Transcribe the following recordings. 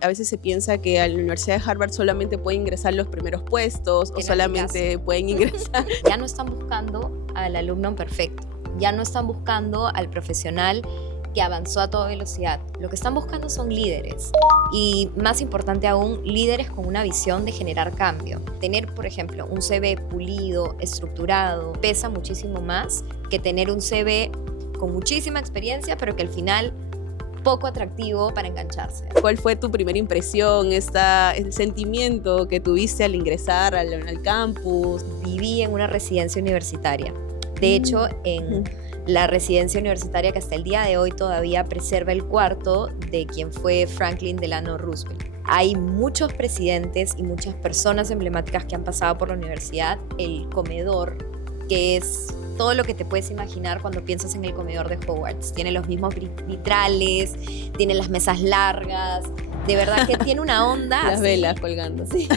A veces se piensa que a la Universidad de Harvard solamente pueden ingresar los primeros puestos o solamente pueden ingresar. Ya no están buscando al alumno perfecto, ya no están buscando al profesional que avanzó a toda velocidad. Lo que están buscando son líderes y, más importante aún, líderes con una visión de generar cambio. Tener, por ejemplo, un CV pulido, estructurado, pesa muchísimo más que tener un CV con muchísima experiencia, pero que al final poco atractivo para engancharse. ¿Cuál fue tu primera impresión, el sentimiento que tuviste al ingresar al campus? Viví en una residencia universitaria. De hecho, en la residencia universitaria que hasta el día de hoy todavía preserva el cuarto de quien fue Franklin Delano Roosevelt. Hay muchos presidentes y muchas personas emblemáticas que han pasado por la universidad. El comedor, que es todo lo que te puedes imaginar cuando piensas en el comedor de Hogwarts. Tiene los mismos vitrales, tiene las mesas largas. De verdad que tiene una onda. Las así, velas colgando. Sí.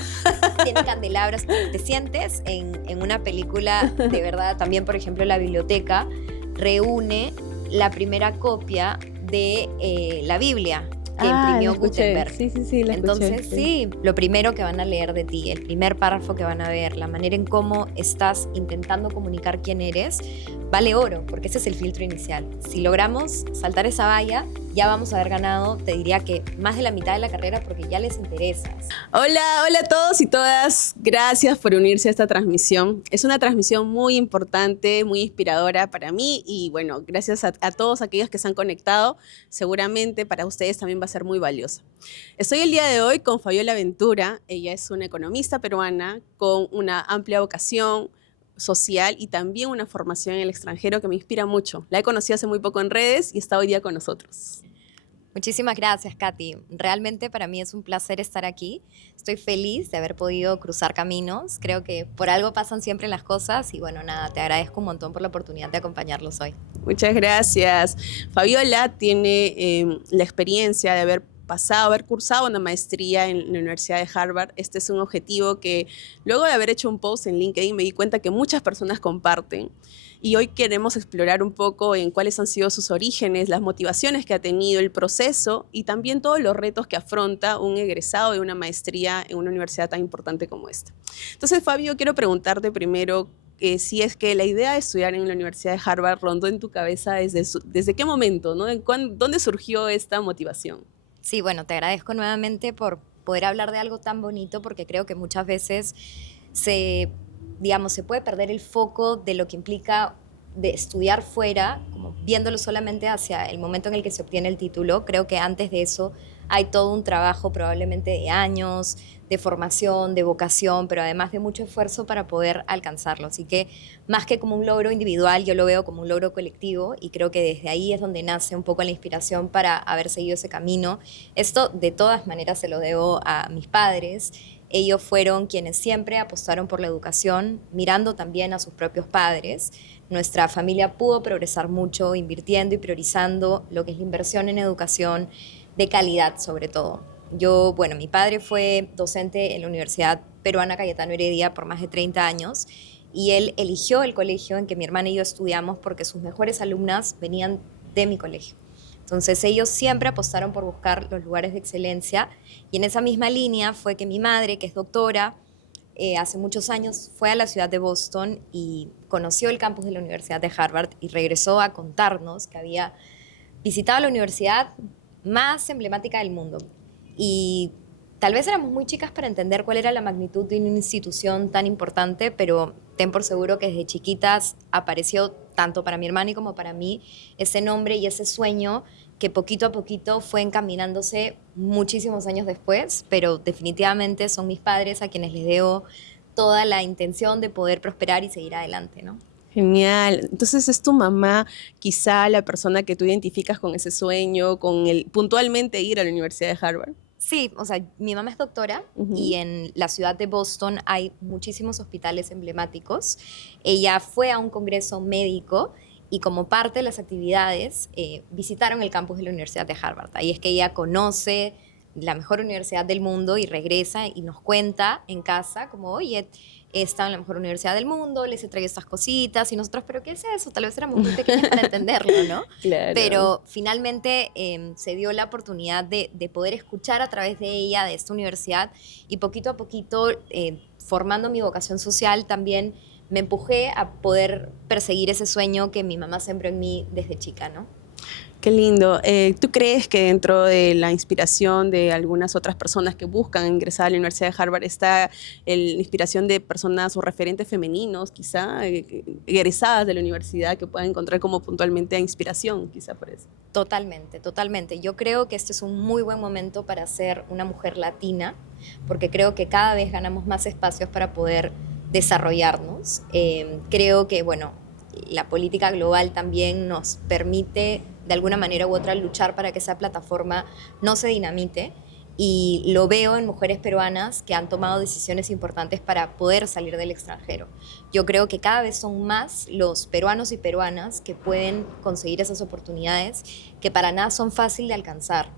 Tiene candelabros. Te sientes en una película, de verdad. También, por ejemplo, la biblioteca reúne la primera copia de la Biblia que imprimió Gutenberg. Sí, la Entonces, escuché, sí, lo primero que van a leer de ti, el primer párrafo que van a ver, la manera en cómo estás intentando comunicar quién eres, vale oro, porque ese es el filtro inicial. Si logramos saltar esa valla, ya vamos a haber ganado, te diría que más de la mitad de la carrera, porque ya les interesas. Hola a todos y todas. Gracias por unirse a esta transmisión. Es una transmisión muy importante, muy inspiradora para mí y bueno, gracias a todos aquellos que se han conectado. Seguramente para ustedes también va a ser muy valiosa. Estoy el día de hoy con Fabiola Ventura. Ella es una economista peruana con una amplia vocación social y también una formación en el extranjero que me inspira mucho. La he conocido hace muy poco en redes y está hoy día con nosotros. Muchísimas gracias, Katy. Realmente para mí es un placer estar aquí. Estoy feliz de haber podido cruzar caminos. Creo que por algo pasan siempre las cosas y bueno, nada, te agradezco un montón por la oportunidad de acompañarlos hoy. Muchas gracias. Fabiola tiene la experiencia de haber cursado una maestría en la Universidad de Harvard. Este es un objetivo que luego de haber hecho un post en LinkedIn me di cuenta que muchas personas comparten. Y hoy queremos explorar un poco en cuáles han sido sus orígenes, las motivaciones que ha tenido, el proceso y también todos los retos que afronta un egresado de una maestría en una universidad tan importante como esta. Entonces, Fabio, quiero preguntarte primero si es que la idea de estudiar en la Universidad de Harvard rondó en tu cabeza desde qué momento, ¿no? ¿Dónde surgió esta motivación? Sí, bueno, te agradezco nuevamente por poder hablar de algo tan bonito porque creo que muchas veces se puede perder el foco de lo que implica de estudiar fuera, como viéndolo solamente hacia el momento en el que se obtiene el título. Creo que antes de eso hay todo un trabajo probablemente de años, de formación, de vocación, pero además de mucho esfuerzo para poder alcanzarlo. Así que más que como un logro individual, yo lo veo como un logro colectivo y creo que desde ahí es donde nace un poco la inspiración para haber seguido ese camino. Esto de todas maneras se lo debo a mis padres. Ellos fueron quienes siempre apostaron por la educación, mirando también a sus propios padres. Nuestra familia pudo progresar mucho invirtiendo y priorizando lo que es la inversión en educación de calidad sobre todo. Mi padre fue docente en la Universidad Peruana Cayetano Heredia por más de 30 años y él eligió el colegio en que mi hermana y yo estudiamos porque sus mejores alumnas venían de mi colegio. Entonces ellos siempre apostaron por buscar los lugares de excelencia y en esa misma línea fue que mi madre, que es doctora, hace muchos años fue a la ciudad de Boston y conoció el campus de la Universidad de Harvard y regresó a contarnos que había visitado la universidad más emblemática del mundo. Y tal vez éramos muy chicas para entender cuál era la magnitud de una institución tan importante, pero ten por seguro que desde chiquitas apareció tanto para mi hermana y como para mí ese nombre y ese sueño que poquito a poquito fue encaminándose muchísimos años después, pero definitivamente son mis padres a quienes les debo toda la intención de poder prosperar y seguir adelante, ¿no? Genial. Entonces es tu mamá quizá la persona que tú identificas con ese sueño, con el puntualmente ir a la Universidad de Harvard. Sí, o sea, mi mamá es doctora y en la ciudad de Boston hay muchísimos hospitales emblemáticos. Ella fue a un congreso médico y como parte de las actividades visitaron el campus de la Universidad de Harvard. Ahí es que ella conoce la mejor universidad del mundo y regresa y nos cuenta en casa como, oye, he estado en la mejor universidad del mundo, les he traído estas cositas y nosotros, ¿pero qué es eso? Tal vez éramos muy pequeñas para entenderlo, ¿no? Claro. Pero finalmente se dio la oportunidad de poder escuchar a través de ella, de esta universidad, y poquito a poquito, formando mi vocación social, también me empujé a poder perseguir ese sueño que mi mamá sembró en mí desde chica, ¿no? Qué lindo. ¿Tú crees que dentro de la inspiración de algunas otras personas que buscan ingresar a la Universidad de Harvard está la inspiración de personas o referentes femeninos, quizá, egresadas de la universidad, que puedan encontrar como puntualmente inspiración, quizá por eso? Totalmente, totalmente. Yo creo que este es un muy buen momento para ser una mujer latina, porque creo que cada vez ganamos más espacios para poder desarrollarnos. Creo que, bueno, la política global también nos permite de alguna manera u otra luchar para que esa plataforma no se dinamite, y lo veo en mujeres peruanas que han tomado decisiones importantes para poder salir del extranjero. Yo creo que cada vez son más los peruanos y peruanas que pueden conseguir esas oportunidades, que para nada son fáciles de alcanzar.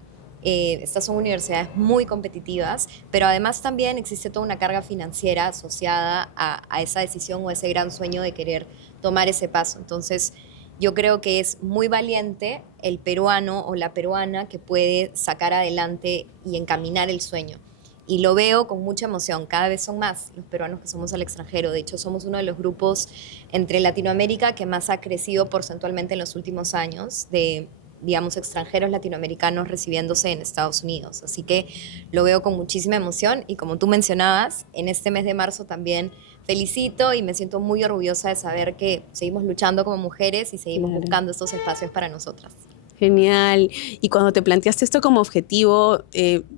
Estas son universidades muy competitivas, pero además también existe toda una carga financiera asociada a esa decisión o ese gran sueño de querer tomar ese paso. Entonces, yo creo que es muy valiente el peruano o la peruana que puede sacar adelante y encaminar el sueño. Y lo veo con mucha emoción. Cada vez son más los peruanos que somos al extranjero. De hecho, somos uno de los grupos entre Latinoamérica que más ha crecido porcentualmente en los últimos años, de, digamos, extranjeros latinoamericanos recibiéndose en Estados Unidos. Así que lo veo con muchísima emoción, y como tú mencionabas, en este mes de marzo también felicito y me siento muy orgullosa de saber que seguimos luchando como mujeres y seguimos Claro. buscando estos espacios para nosotras. Genial. Y cuando te planteaste esto como objetivo,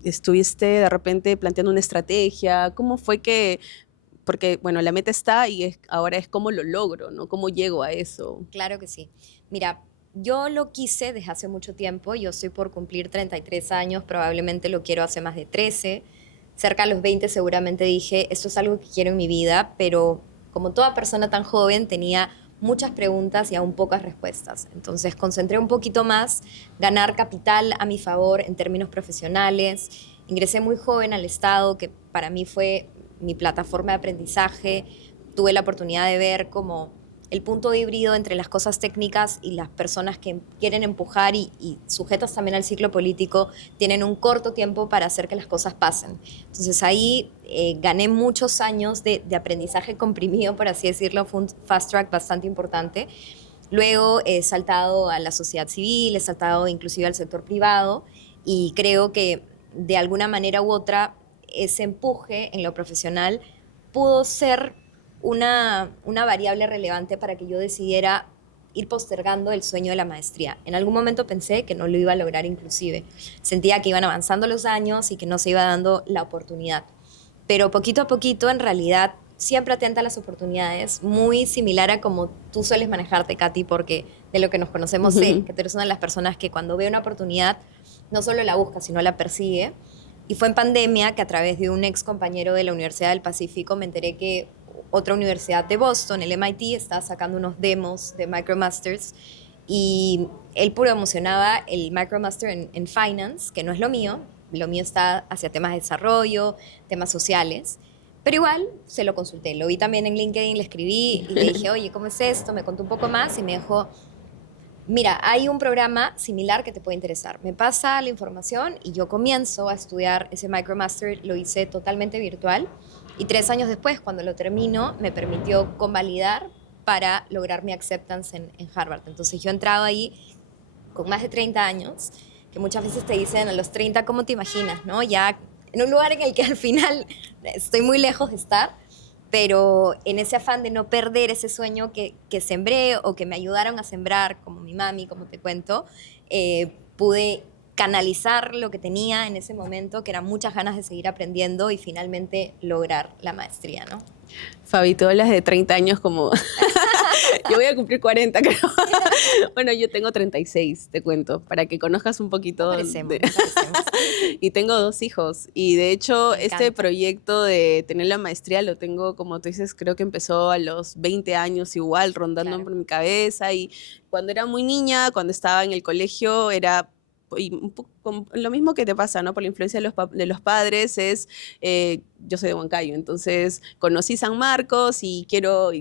¿estuviste de repente planteando una estrategia? ¿Cómo fue que, porque bueno, la meta está y ahora es cómo lo logro, ¿no? ¿Cómo llego a eso? Claro que sí. Mira, yo lo quise desde hace mucho tiempo. Yo estoy por cumplir 33 años, probablemente lo quiero hace más de 13. Cerca de los 20 seguramente dije, esto es algo que quiero en mi vida, pero como toda persona tan joven tenía muchas preguntas y aún pocas respuestas. Entonces concentré un poquito más, ganar capital a mi favor en términos profesionales. Ingresé muy joven al Estado, que para mí fue mi plataforma de aprendizaje. Tuve la oportunidad de ver como el punto híbrido entre las cosas técnicas y las personas que quieren empujar y sujetas también al ciclo político tienen un corto tiempo para hacer que las cosas pasen. Entonces ahí gané muchos años de aprendizaje comprimido, por así decirlo. Fue un fast track bastante importante. Luego he saltado a la sociedad civil, he saltado inclusive al sector privado, y creo que de alguna manera u otra ese empuje en lo profesional pudo ser una variable relevante para que yo decidiera ir postergando el sueño de la maestría. En algún momento pensé que no lo iba a lograr inclusive. Sentía que iban avanzando los años y que no se iba dando la oportunidad. Pero poquito a poquito, en realidad, siempre atenta a las oportunidades, muy similar a como tú sueles manejarte, Katy, porque de lo que nos conocemos sé que tú eres una de las personas que cuando ve una oportunidad no solo la busca, sino la persigue. Y fue en pandemia que a través de un ex compañero de la Universidad del Pacífico me enteré que otra universidad de Boston, el MIT, estaba sacando unos demos de MicroMasters, y él promocionaba el MicroMaster en Finance, que no es lo mío está hacia temas de desarrollo, temas sociales, pero igual se lo consulté, lo vi también en LinkedIn, le escribí y le dije, oye, ¿cómo es esto? Me contó un poco más y me dijo, mira, hay un programa similar que te puede interesar. Me pasa la información y yo comienzo a estudiar ese MicroMaster. Lo hice totalmente virtual y 3 años después, cuando lo termino, me permitió convalidar para lograr mi acceptance en Harvard. Entonces yo he entrado ahí con más de 30 años, que muchas veces te dicen a los 30, ¿cómo te imaginas? ¿No? Ya en un lugar en el que al final estoy muy lejos de estar, pero en ese afán de no perder ese sueño que sembré o que me ayudaron a sembrar, como mi mami, como te cuento, pude canalizar lo que tenía en ese momento, que eran muchas ganas de seguir aprendiendo y finalmente lograr la maestría, ¿no? Fabi, tú hablas de 30 años como... Yo voy a cumplir 40, creo. Bueno, yo tengo 36, te cuento, para que conozcas un No poquito parecemos, de... no parecemos. Y tengo 2 hijos. Y de hecho, Me este encanta. proyecto de tener la maestría lo tengo, como tú dices, creo que empezó a los 20 años igual, rondando Claro. por mi cabeza. Y cuando era muy niña, cuando estaba en el colegio, era y un poco lo mismo que te pasa, ¿no? Por la influencia de los padres es, yo soy de Huancayo, entonces conocí San Marcos y quiero,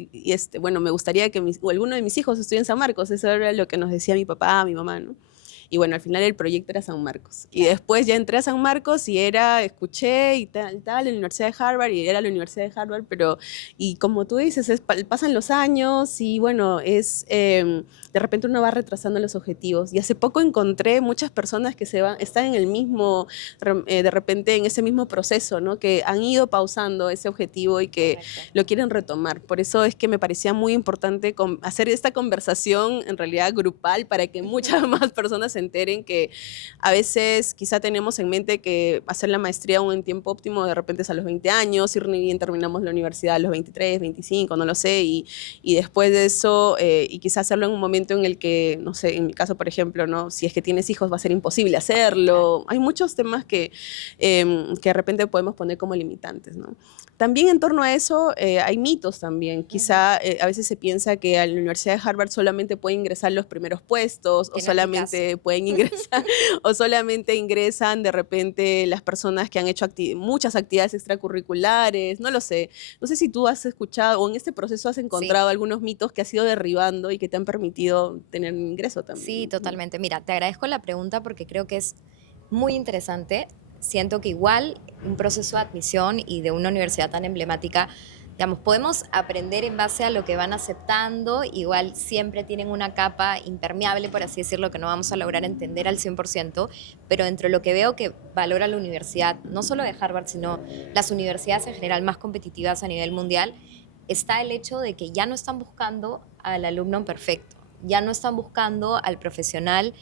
bueno, me gustaría que o alguno de mis hijos estudie en San Marcos, eso era lo que nos decía mi papá, mi mamá, ¿no? Y bueno, al final el proyecto era San Marcos. Y después ya entré a San Marcos y escuché y tal, la Universidad de Harvard, y era la Universidad de Harvard, pero, y como tú dices, pasan los años y bueno, de repente uno va retrasando los objetivos. Y hace poco encontré muchas personas que están en el mismo, de repente en ese mismo proceso, ¿no? Que han ido pausando ese objetivo y que lo quieren retomar. Por eso es que me parecía muy importante hacer esta conversación en realidad grupal para que muchas más personas se enteren que a veces quizá tenemos en mente que hacer la maestría aún en tiempo óptimo de repente es a los 20 años, y bien terminamos la universidad a los 23, 25, no lo sé, y después de eso, y quizá hacerlo en un momento en el que, no sé, en mi caso, por ejemplo, ¿no? Si es que tienes hijos va a ser imposible hacerlo. Hay muchos temas que de repente podemos poner como limitantes, ¿no? También en torno a eso hay mitos también. Quizá a veces se piensa que a la Universidad de Harvard solamente pueden ingresar los primeros puestos, o solamente pueden ingresar, o solamente ingresan de repente las personas que han hecho muchas actividades extracurriculares, no lo sé. No sé si tú has escuchado o en este proceso has encontrado algunos mitos que has ido derribando y que te han permitido tener un ingreso también. Sí, totalmente. Mira, te agradezco la pregunta porque creo que es muy interesante. Siento que igual un proceso de admisión y de una universidad tan emblemática, digamos, podemos aprender en base a lo que van aceptando, igual siempre tienen una capa impermeable, por así decirlo, que no vamos a lograr entender al 100%, pero dentro de lo que veo que valora la universidad, no solo de Harvard, sino las universidades en general más competitivas a nivel mundial, está el hecho de que ya no están buscando al alumno perfecto, ya no están buscando al profesional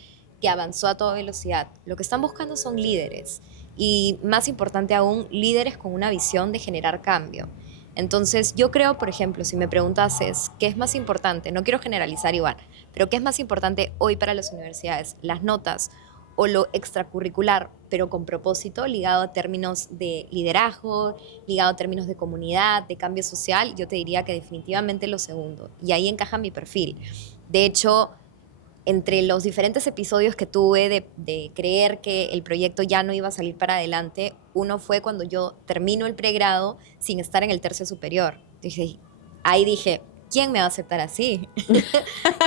que avanzó a toda velocidad. Lo que están buscando son líderes y, más importante aún, líderes con una visión de generar cambio. Entonces, yo creo, por ejemplo, si me preguntases qué es más importante, no quiero generalizar igual, pero qué es más importante hoy para las universidades, las notas o lo extracurricular, pero con propósito, ligado a términos de liderazgo, ligado a términos de comunidad, de cambio social, yo te diría que definitivamente lo segundo. Y ahí encaja mi perfil. De hecho, entre los diferentes episodios que tuve de creer que el proyecto ya no iba a salir para adelante, uno fue cuando yo termino el pregrado sin estar en el tercio superior. Ahí dije, ¿quién me va a aceptar así?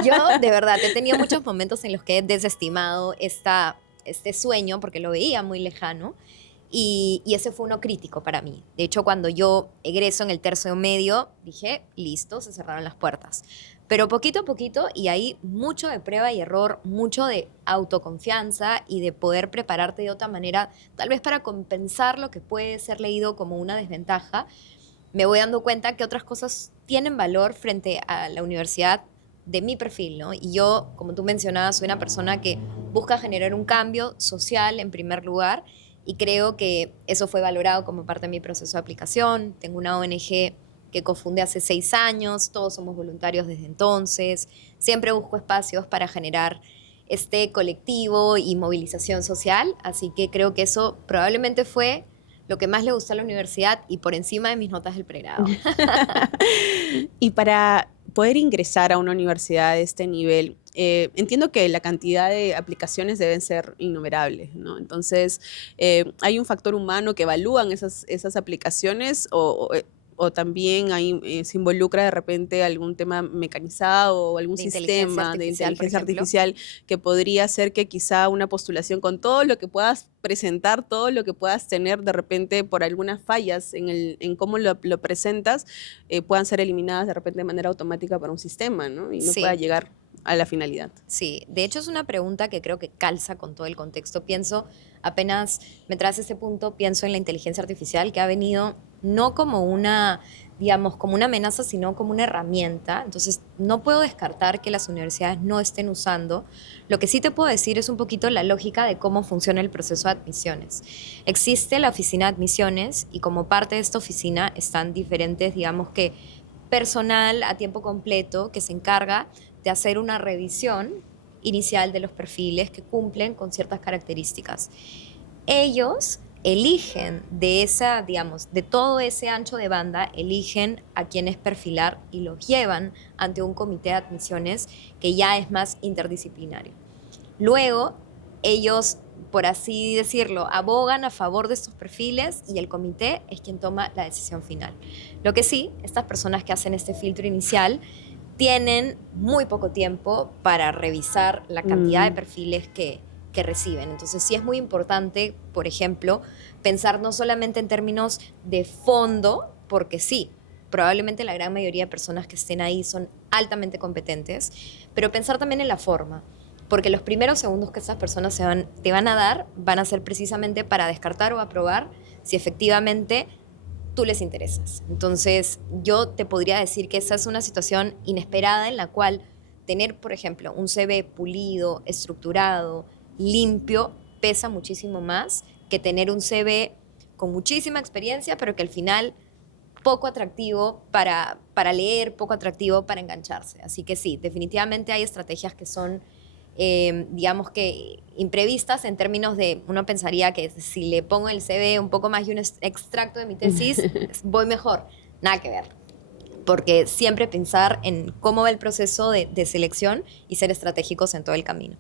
Yo, de verdad, he tenido muchos momentos en los que he desestimado este sueño porque lo veía muy lejano, y ese fue uno crítico para mí. De hecho, cuando yo egreso en el tercio medio, dije, listo, se cerraron las puertas. Pero poquito a poquito, y ahí mucho de prueba y error, mucho de autoconfianza y de poder prepararte de otra manera, tal vez para compensar lo que puede ser leído como una desventaja, me voy dando cuenta que otras cosas tienen valor frente a la universidad de mi perfil, ¿no? Y yo, como tú mencionabas, soy una persona que busca generar un cambio social en primer lugar, y creo que eso fue valorado como parte de mi proceso de aplicación. Tengo una ONG que cofundé hace 6 años, todos somos voluntarios desde entonces. Siempre busco espacios para generar este colectivo y movilización social, así que creo que eso probablemente fue lo que más le gustó a la universidad y por encima de mis notas del pregrado. Y para poder ingresar a una universidad de este nivel, entiendo que la cantidad de aplicaciones deben ser innumerables, ¿no? Entonces, ¿hay un factor humano que evalúan esas aplicaciones o también ahí se involucra de repente algún tema mecanizado o algún sistema de inteligencia artificial que podría hacer que quizá una postulación con todo lo que puedas presentar, todo lo que puedas tener de repente por algunas fallas en cómo lo presentas, puedan ser eliminadas de repente de manera automática para un sistema, ¿no? Y no pueda llegar a la finalidad. Sí, de hecho es una pregunta que creo que calza con todo el contexto. Apenas me traes ese punto, pienso en la inteligencia artificial, que ha venido no como una, digamos, como una amenaza, sino como una herramienta. Entonces, no puedo descartar que las universidades no estén usando. Lo que sí te puedo decir es un poquito la lógica de cómo funciona el proceso de admisiones. Existe la oficina de admisiones y como parte de esta oficina están diferentes, digamos que personal a tiempo completo que se encarga de hacer una revisión inicial de los perfiles que cumplen con ciertas características. Ellos eligen de todo ese ancho de banda, eligen a quienes perfilar y los llevan ante un comité de admisiones que ya es más interdisciplinario. Luego, ellos, por así decirlo, abogan a favor de estos perfiles y el comité es quien toma la decisión final. Lo que sí, estas personas que hacen este filtro inicial tienen muy poco tiempo para revisar la cantidad de perfiles que reciben. Entonces sí es muy importante, por ejemplo, pensar no solamente en términos de fondo, porque sí, probablemente la gran mayoría de personas que estén ahí son altamente competentes, pero pensar también en la forma, porque los primeros segundos que estas personas te van a dar van a ser precisamente para descartar o aprobar si efectivamente tú les interesas. Entonces, yo te podría decir que esa es una situación inesperada en la cual tener, por ejemplo, un CV pulido, estructurado, limpio, pesa muchísimo más que tener un CV con muchísima experiencia, pero que al final poco atractivo para leer, poco atractivo para engancharse. Así que sí, definitivamente hay estrategias que son, digamos que imprevistas en términos de, uno pensaría que si le pongo el CV un poco más y un extracto de mi tesis, voy mejor. Nada que ver. Porque siempre pensar en cómo va el proceso de selección y ser estratégicos en todo el camino.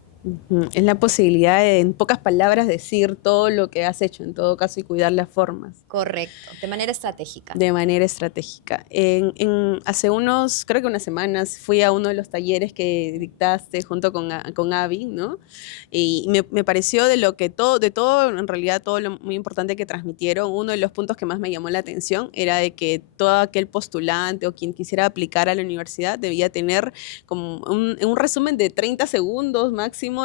Es la posibilidad de, en pocas palabras, decir todo lo que has hecho, en todo caso, y cuidar las formas. Correcto, de manera estratégica. De manera estratégica. Hace creo que unas semanas, fui a uno de los talleres que dictaste junto con Abby, ¿no? Y me pareció de todo, en realidad, todo lo muy importante que transmitieron. Uno de los puntos que más me llamó la atención era de que todo aquel postulante o quien quisiera aplicar a la universidad debía tener como un resumen de 30 segundos máximo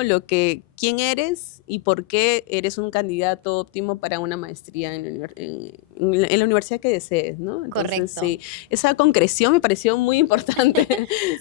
quién eres y por qué eres un candidato óptimo para una maestría en la universidad que desees, ¿no? Entonces, correcto. sí, esa concreción me pareció muy importante.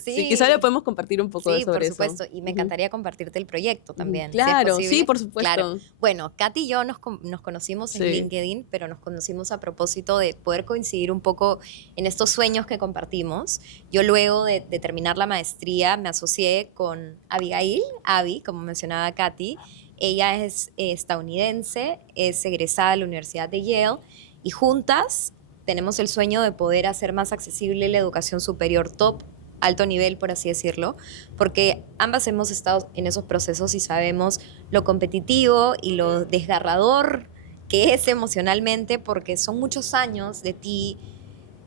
Sí, sí, quizá le podemos compartir un poco sí, sobre eso. por supuesto. Y me encantaría compartirte el proyecto también. Claro, si es sí, posible. por supuesto. Claro. Bueno, Katy y yo nos conocimos en Sí. LinkedIn, pero nos conocimos a propósito de poder coincidir un poco en estos sueños que compartimos. Yo luego de terminar la maestría me asocié con Abigail, Abby, como mencionaba Katy. Ella es estadounidense, es egresada de la Universidad de Yale y juntas tenemos el sueño de poder hacer más accesible la educación superior top, alto nivel, por así decirlo, porque ambas hemos estado en esos procesos y sabemos lo competitivo y lo desgarrador que es emocionalmente, porque son muchos años de ti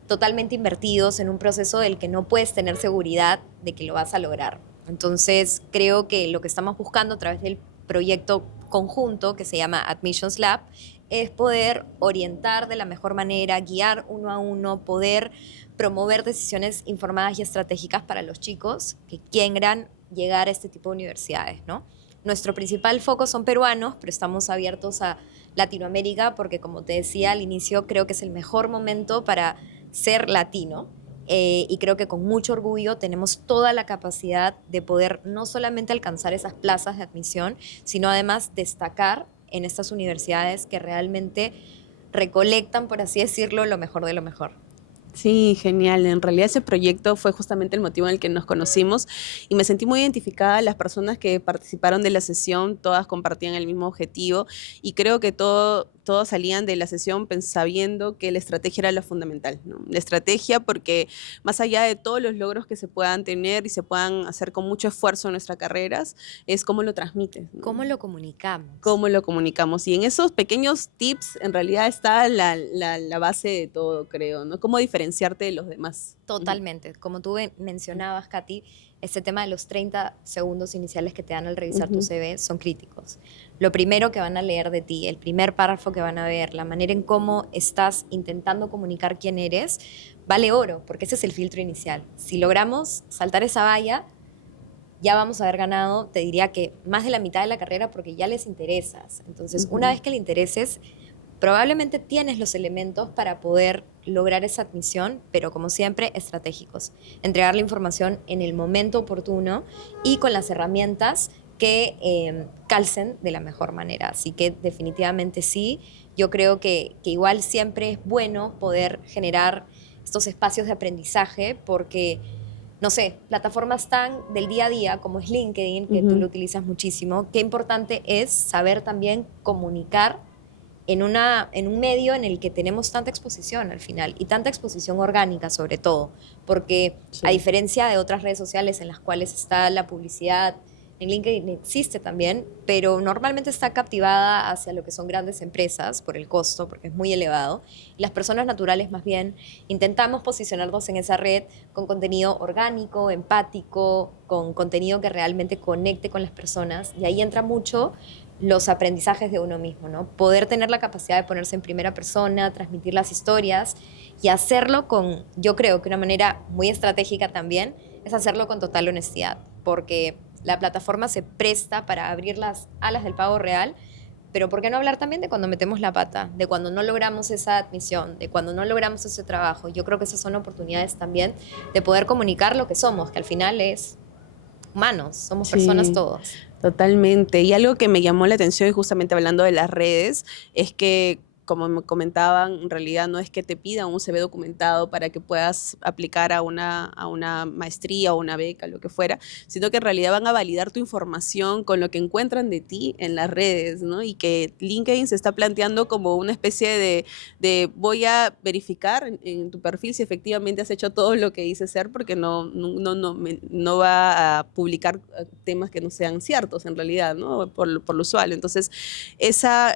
totalmente invertidos en un proceso del que no puedes tener seguridad de que lo vas a lograr. Entonces, creo que lo que estamos buscando a través del proyecto conjunto que se llama Admissions Lab es poder orientar de la mejor manera, guiar uno a uno, poder promover decisiones informadas y estratégicas para los chicos que quieran llegar a este tipo de universidades, ¿no? Nuestro principal foco son peruanos, pero estamos abiertos a Latinoamérica porque, como te decía al inicio, creo que es el mejor momento para ser latino. Y creo que con mucho orgullo tenemos toda la capacidad de poder no solamente alcanzar esas plazas de admisión, sino además destacar en estas universidades que realmente recolectan, por así decirlo, lo mejor de lo mejor. Sí, genial. En realidad ese proyecto fue justamente el motivo en el que nos conocimos y me sentí muy identificada. Las personas que participaron de la sesión, todas compartían el mismo objetivo y creo que todos salían de la sesión sabiendo que la estrategia era lo fundamental, ¿no? La estrategia porque más allá de todos los logros que se puedan tener y se puedan hacer con mucho esfuerzo en nuestras carreras, es cómo lo transmites, ¿no? ¿Cómo lo comunicamos? Cómo lo comunicamos. Y en esos pequeños tips en realidad está la base de todo, creo, ¿no? Cómo diferenciarte de los demás. Totalmente. Como tú mencionabas, Katy, este tema de los 30 segundos iniciales que te dan al revisar tu CV son críticos. Lo primero que van a leer de ti, el primer párrafo que van a ver, la manera en cómo estás intentando comunicar quién eres, vale oro, porque ese es el filtro inicial. Si logramos saltar esa valla, ya vamos a haber ganado, te diría que más de la mitad de la carrera porque ya les interesas. Entonces, una vez que le intereses, probablemente tienes los elementos para poder lograr esa admisión, pero como siempre, estratégicos. Entregar la información en el momento oportuno y con las herramientas que calcen de la mejor manera. Así que definitivamente sí, yo creo que igual siempre es bueno poder generar estos espacios de aprendizaje porque, no sé, plataformas tan del día a día como es LinkedIn, que tú lo utilizas muchísimo, qué importante es saber también comunicar en un medio en el que tenemos tanta exposición al final y tanta exposición orgánica sobre todo, porque a diferencia de otras redes sociales en las cuales está la publicidad, en LinkedIn existe también, pero normalmente está captivada hacia lo que son grandes empresas por el costo, porque es muy elevado. Y las personas naturales más bien intentamos posicionarnos en esa red con contenido orgánico, empático, con contenido que realmente conecte con las personas. Y ahí entra mucho los aprendizajes de uno mismo, ¿no? Poder tener la capacidad de ponerse en primera persona, transmitir las historias y hacerlo con, yo creo que una manera muy estratégica también, es hacerlo con total honestidad, porque la plataforma se presta para abrir las alas del pavo real, pero ¿por qué no hablar también de cuando metemos la pata, de cuando no logramos esa admisión, de cuando no logramos ese trabajo? Yo creo que esas son oportunidades también de poder comunicar lo que somos, que al final es humanos, somos personas Sí. todos. Totalmente. Y algo que me llamó la atención, y justamente hablando de las redes, es que, como me comentaban, en realidad no es que te pidan un CV documentado para que puedas aplicar a una maestría o una beca, lo que fuera, sino que en realidad van a validar tu información con lo que encuentran de ti en las redes, ¿no? Y que LinkedIn se está planteando como una especie de voy a verificar en tu perfil si efectivamente has hecho todo lo que dice ser, porque no va a publicar temas que no sean ciertos en realidad, ¿no? Por lo usual. Entonces, esa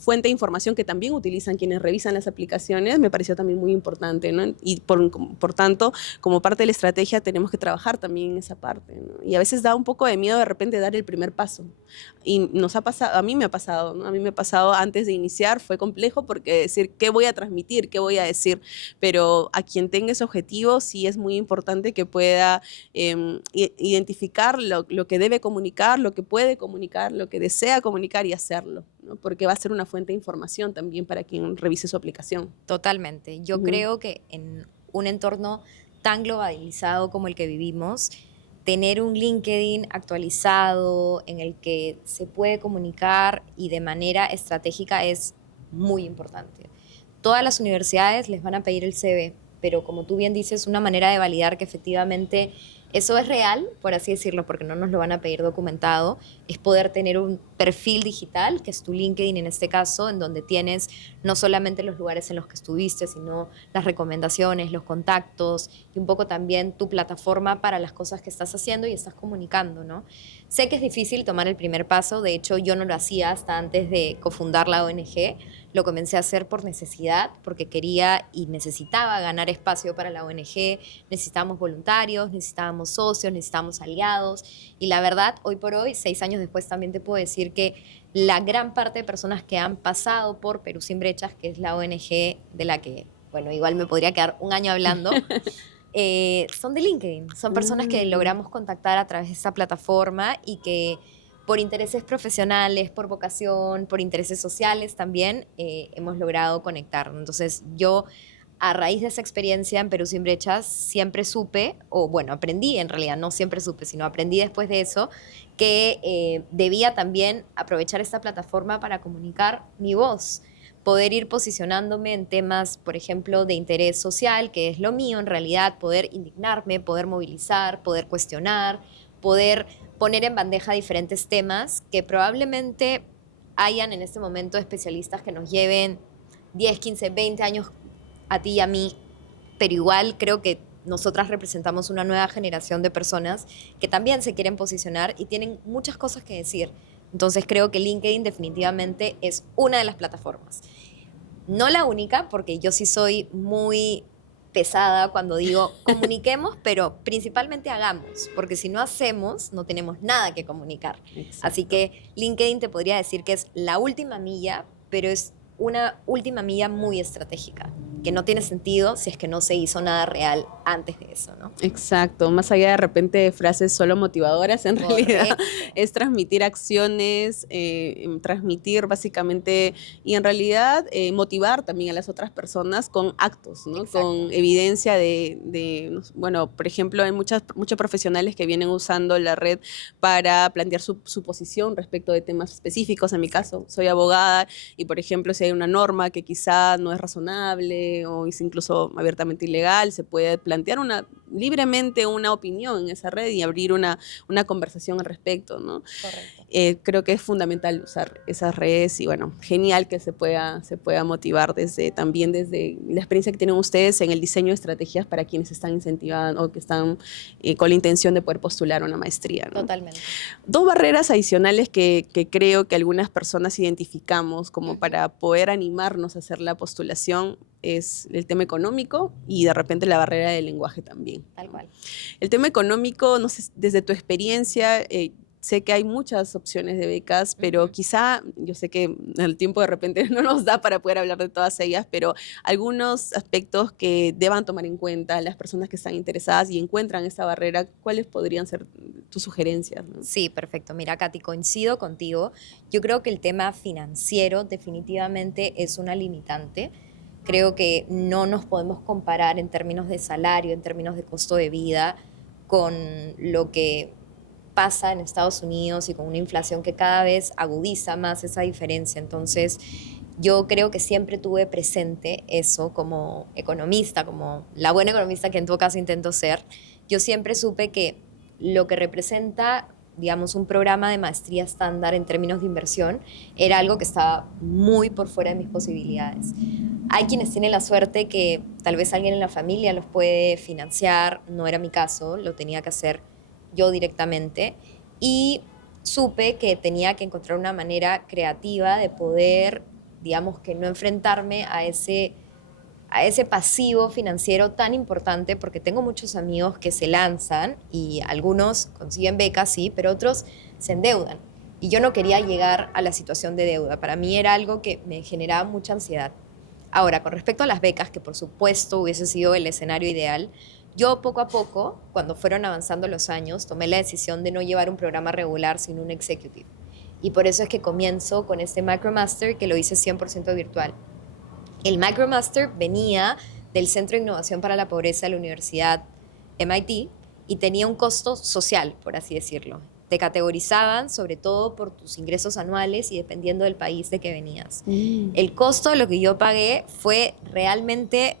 fuente de información que también utilizan quienes revisan las aplicaciones me pareció también muy importante, ¿no? Y por tanto, como parte de la estrategia, tenemos que trabajar también en esa parte, ¿no? Y a veces da un poco de miedo de repente dar el primer paso. Y nos ha pasado, a mí me ha pasado, ¿no? A mí me ha pasado antes de iniciar, fue complejo porque decir qué voy a transmitir, qué voy a decir, pero a quien tenga ese objetivo sí es muy importante que pueda identificar lo que debe comunicar, lo que puede comunicar, lo que desea comunicar y hacerlo, ¿no? Porque va a ser una fuente de información también para quien revise su aplicación. Totalmente. Yo Ujú. creo que en un entorno tan globalizado como el que vivimos, tener un LinkedIn actualizado en el que se puede comunicar y de manera estratégica es muy importante. Todas las universidades les van a pedir el CV, pero como tú bien dices, una manera de validar que efectivamente eso es real, por así decirlo, porque no nos lo van a pedir documentado, es poder tener un perfil digital, que es tu LinkedIn en este caso, en donde tienes no solamente los lugares en los que estuviste, sino las recomendaciones, los contactos y un poco también tu plataforma para las cosas que estás haciendo y estás comunicando, ¿no? Sé que es difícil tomar el primer paso, de hecho yo no lo hacía hasta antes de cofundar la ONG, lo comencé a hacer por necesidad, porque quería y necesitaba ganar espacio para la ONG, necesitábamos voluntarios, necesitábamos socios, necesitábamos aliados, y la verdad, hoy por hoy, 6 años después, también te puedo decir que la gran parte de personas que han pasado por Perú Sin Brechas, que es la ONG de la que, bueno, igual me podría quedar un año hablando, son de LinkedIn, son personas que Mm. logramos contactar a través de esta plataforma y que por intereses profesionales, por vocación, por intereses sociales también hemos logrado conectar. Entonces yo a raíz de esa experiencia en Perú Sin Brechas siempre supe, o bueno, aprendí en realidad, no siempre supe, sino aprendí después de eso, que debía también aprovechar esta plataforma para comunicar mi voz, poder ir posicionándome en temas, por ejemplo, de interés social, que es lo mío en realidad, poder indignarme, poder movilizar, poder cuestionar, poder poner en bandeja diferentes temas que probablemente hayan en este momento especialistas que nos lleven 10, 15, 20 años a ti y a mí, pero igual creo que nosotras representamos una nueva generación de personas que también se quieren posicionar y tienen muchas cosas que decir. Entonces creo que LinkedIn definitivamente es una de las plataformas. No la única, porque yo sí soy muy pesada cuando digo comuniquemos, pero principalmente hagamos, porque si no hacemos, no tenemos nada que comunicar. Así Exacto. que LinkedIn te podría decir que es la última milla, pero es una última milla muy estratégica, que no tiene sentido si es que no se hizo nada real antes de eso, ¿no? Exacto, más allá de repente de frases solo motivadoras, en realidad Correcto. es transmitir acciones, transmitir básicamente y en realidad motivar también a las otras personas con actos, ¿no? Exacto. Con evidencia bueno, por ejemplo, hay muchos profesionales que vienen usando la red para plantear su posición respecto de temas específicos. En mi caso, soy abogada y, por ejemplo, si hay una norma que quizá no es razonable o es incluso abiertamente ilegal, se puede plantear libremente una opinión en esa red y abrir una conversación al respecto, ¿no? Correcto. Creo que es fundamental usar esas redes y bueno, genial que se pueda motivar también desde la experiencia que tienen ustedes en el diseño de estrategias para quienes están incentivando o que están con la intención de poder postular una maestría, ¿no? Totalmente. Dos barreras adicionales que creo que algunas personas identificamos como para poder animarnos a hacer la postulación es el tema económico y de repente la barrera del lenguaje también. Tal cual. El tema económico, no sé, desde tu experiencia, sé que hay muchas opciones de becas, pero quizá, yo sé que el tiempo de repente no nos da para poder hablar de todas ellas, pero algunos aspectos que deban tomar en cuenta las personas que están interesadas y encuentran esta barrera, ¿cuáles podrían ser tus sugerencias, ¿no? Sí, perfecto. Mira, Katy, coincido contigo. Yo creo que el tema financiero definitivamente es una limitante. Creo que no nos podemos comparar en términos de salario, en términos de costo de vida, con lo que pasa en Estados Unidos y con una inflación que cada vez agudiza más esa diferencia. Entonces, yo creo que siempre tuve presente eso como economista, como la buena economista que en todo caso intento ser. Yo siempre supe que lo que representa, digamos, un programa de maestría estándar en términos de inversión era algo que estaba muy por fuera de mis posibilidades. Hay quienes tienen la suerte que tal vez alguien en la familia los puede financiar, no era mi caso, lo tenía que hacer yo directamente, y supe que tenía que encontrar una manera creativa de poder, digamos, que no enfrentarme a ese pasivo financiero tan importante, porque tengo muchos amigos que se lanzan y algunos consiguen becas, sí, pero otros se endeudan. Y yo no quería llegar a la situación de deuda. Para mí era algo que me generaba mucha ansiedad. Ahora, con respecto a las becas, que por supuesto hubiese sido el escenario ideal, yo poco a poco, cuando fueron avanzando los años, tomé la decisión de no llevar un programa regular, sino un executive. Y por eso es que comienzo con este MicroMaster, que lo hice 100% virtual. El MicroMaster venía del Centro de Innovación para la Pobreza de la Universidad MIT y tenía un costo social, por así decirlo. Te categorizaban sobre todo por tus ingresos anuales y dependiendo del país de que venías. El costo de lo que yo pagué fue realmente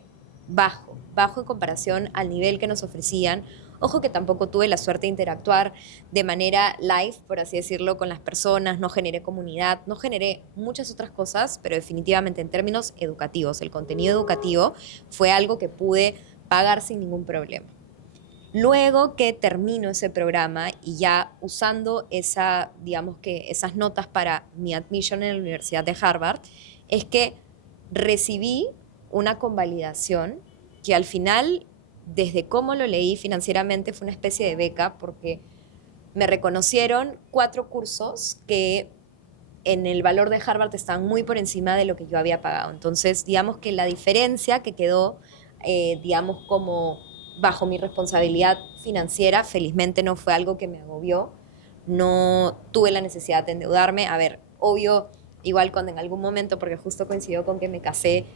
bajo en comparación al nivel que nos ofrecían. Ojo que tampoco tuve la suerte de interactuar de manera live, por así decirlo, con las personas, no generé comunidad, no generé muchas otras cosas, pero definitivamente en términos educativos, el contenido educativo fue algo que pude pagar sin ningún problema. Luego que termino ese programa y ya usando digamos que esas notas para mi admission en la Universidad de Harvard, es que recibí una convalidación que al final, desde cómo lo leí financieramente, fue una especie de beca porque me reconocieron 4 cursos que en el valor de Harvard estaban muy por encima de lo que yo había pagado. Entonces, digamos que la diferencia que quedó, digamos, como bajo mi responsabilidad financiera, felizmente no fue algo que me agobió. No tuve la necesidad de endeudarme. A ver, obvio, igual cuando en algún momento, porque justo coincidió con que me casé,